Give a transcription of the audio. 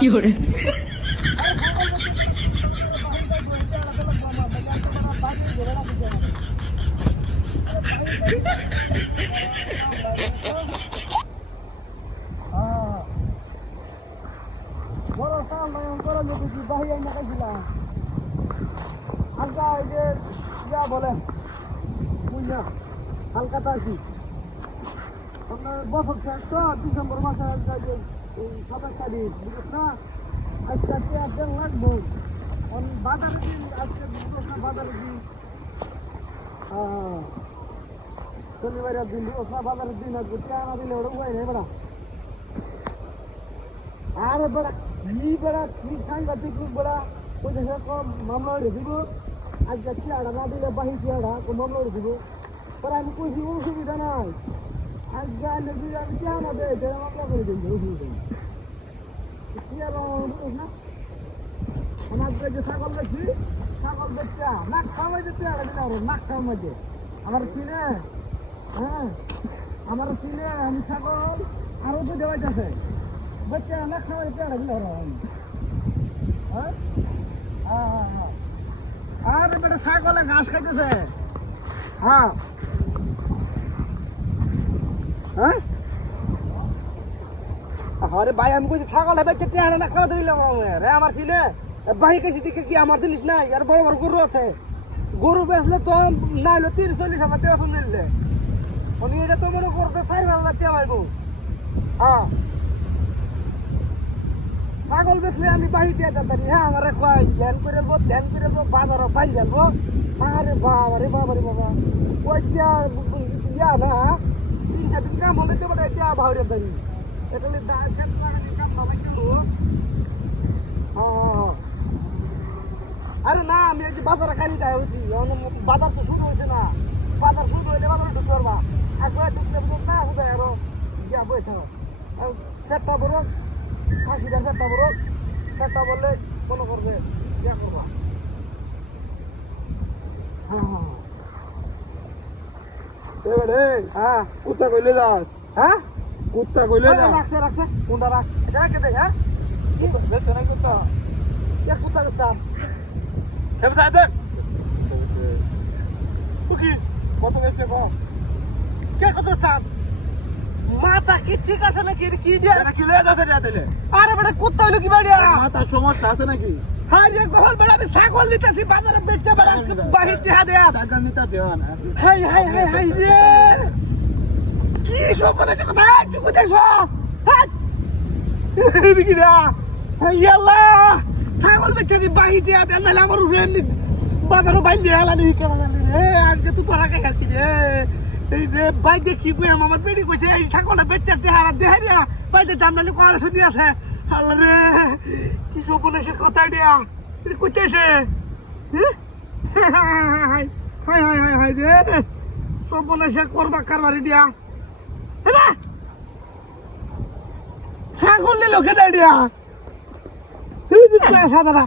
কি করে বড় সাল নয়ন করে লোকে বাহির না খাইছিলাম হালকা এই যে যা বলেন বুঝলা হালকাটা আছি আপনার বছর শেষ তো ডিসেম্বর মাসে এই 27 তারিখ বুঝছ না আজকে আজকে একদিন লাগবো বাজারে দিন আজকে বাজারে দিন শনিবারের দিন বাজারের দিন আজকে না দিলে ওটা উপায় নেই বেড়া আরে বেড়া কি বেড়া কি সাংঘাতিক বেড়া ওই দেশে কম মামলা হয়ে দিব আজকে চেয়ারা না দিলে বাহি চেয়ারা মামলা হয়ে দিব পরে আমি কইছি অসুবিধা নাই আজকে আনলে যদি আমি চেয়ার না দেয় তাহলে মামলা করে দিন অসুবিধা নেই চেয়ারা না আমার যে ছাগল দেখছি ছাগল দেখছে নাক খাওয়াই যে চেয়ারা দিলে আর নাক খাওয়ার মধ্যে আমার চিনে হ্যাঁ আমার চিনে আমি ছাগল আরো তো দেওয়াইতেছে बच्चे ना खाओ क्या रखना हो रहा है अरे बेटा साइकिल है घास खाते से हाँ अरे भाई हमको छागल है बच्चे क्या ना खाओ दिल रे हमार सिले भाई कैसी दिखे कि हमार दिल ना यार बड़े बड़े गुरु है गुरु बेचले तो ना लो 340 हम तेरा सुन ले और ये तो मेरे को तो फायर वाला क्या भाई को हाँ ছাগল বেচলে আমি বাহি দিয়ে যাতারি হ্যাঁ আমার ধ্যান করে বাজারও পাই যাবো আরে বাবা রে বাবা রে বাবা ওই ইয়া না 3 দিন কাম হলে তো বড় এটা ভাউরে দাঁড়ি এটা কাম বাবা গেল আরে না আমি এই যে বাজারে খালি যাই হইছি বাজার তো শুরু হয়েছে না বাজার শুরু হইলে বাজারে ঢুকতে পারবা আগে ঢুকতে না হবে আরো ইয়া বসে সেটা বড় ফাঁসি দেন সেটা বললে মনে করবে ইয়া করবা হ্যাঁ কুত্তা কইলে যাস হ্যাঁ কুত্তা কইলে যাস রাখছে কোনটা রাখ এটা রেখে দে হ্যাঁ বেচে নাই কুত্তা এক কুত্তা গেছাম এবার সাইড কি কত বেচে কম কে কত সাপ মাথা কি ঠিক আছে নাকি কি দিয়া নাকি লয়ে যাচ্ছে দিয়া দিলে আরে বড় কুত্তা হইলো কি বাড়িয়া মাথা সমস্যা আছে নাকি হাই রে গোল বড় আমি ছাগল নিতেছি বাজারে বেচে বড় বাহির টিহা দেয়া ছাগল নিতে দেও না হাই রে কি সব বলে কথা তুই কোথায় হাট এদিকে না হাই আল্লাহ ছাগল বেচে দি বাহির টিহা দেন না আমার ফ্রেন্ড বাজারে বাইন দেয়া লানি কেমন রে আজকে তুই তোরা কে খাচ্ছিস রে এই রে বাইকে কি কই আমার পেড়ি কইছে এই ছাগলটা বেচতে হারা দেহারিয়া বাইতে দামনালি কোলা শুনি আছে আল্লাহ রে কি সবনে সে কথা দিয়া তুই কইতেছে হাই রে সবনে সে করবা কারবারি দিয়া এলা ছাগল লে লোকে দিয়া এই দিতে সাদা